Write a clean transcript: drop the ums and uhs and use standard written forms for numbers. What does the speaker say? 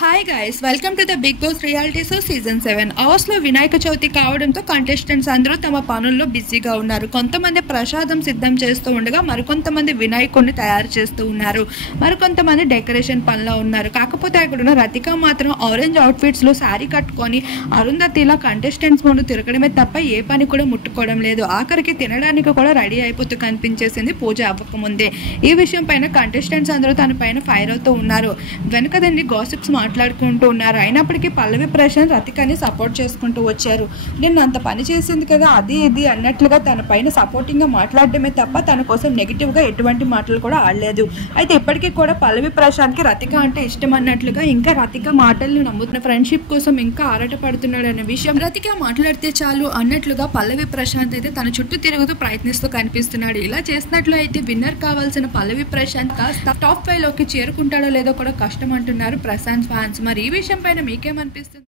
Hi guys, welcome to the Bigg Boss reality show season 7. అవర్స్లో వినాయక చవితి కావడంతో contestants అందరూ తమ పనుల్లో బిజీగా ఉన్నారు. కొంతమంది ప్రసాదం సిద్ధం చేస్తూ ఉండగా మరికొంతమంది వినాయకుడిని తయారు చేస్తూ ఉన్నారు. మరికొంతమంది డెకరేషన్ పనిలో ఉన్నారు. కాకపోతే అక్కడ రతిక మాత్రం ఆరెంజ్ అవుట్ఫిట్స్లో శారీ కట్టుకొని అరుంధతిలా కంటెస్టెంట్స్ ముందు తిరగడమే తప్ప ఏ పని కూడా ముట్టుకోవడం లేదు. ఆఖరికి తినడానికి కూడా రెడీ అయిపోతూ కనిపించేసింది పూజ అవ్వకముందే. ఈ విషయం పైన కంటెస్టెంట్స్ అందరూ తన పైన ఫైర్ అవుతూ ఉన్నారు. వెనుకదండి గాసిప్స్ మాట్లాడుకుంటూ ఉన్నారు. అయినప్పటికీ పల్లవి ప్రశాంత్ రతికని సపోర్ట్ చేసుకుంటూ వచ్చారు. నేను అంత పని చేసింది కదా అది ఇది అన్నట్లుగా తన పైన సపోర్టింగ్గా మాట్లాడడమే తప్ప తన కోసం నెగిటివ్గా ఎటువంటి మాటలు కూడా ఆడలేదు. అయితే ఇప్పటికీ కూడా పల్లవి ప్రశాంత్కి రతిక అంటే ఇష్టం అన్నట్లుగా ఇంకా రతిక మాటలను నమ్ముతున్న ఫ్రెండ్షిప్ కోసం ఇంకా ఆరాట పడుతున్నాడు అనే విషయం రతిక మాట్లాడితే చాలు అన్నట్లుగా పల్లవి ప్రశాంత్ అయితే తన చుట్టూ తిరుగుతూ ప్రయత్నిస్తూ కనిపిస్తున్నాడు. ఇలా చేసినట్లు అయితే విన్నర్ కావాల్సిన పల్లవి ప్రశాంత్ కాస్త టాప్ 5 లోకి చేరుకుంటాడో లేదో కూడా కష్టం అంటున్నారు ప్రశాంత్ ఫ్యాన్స్. మరి ఈ విషయం పైన మీకేమనిపిస్తుంది?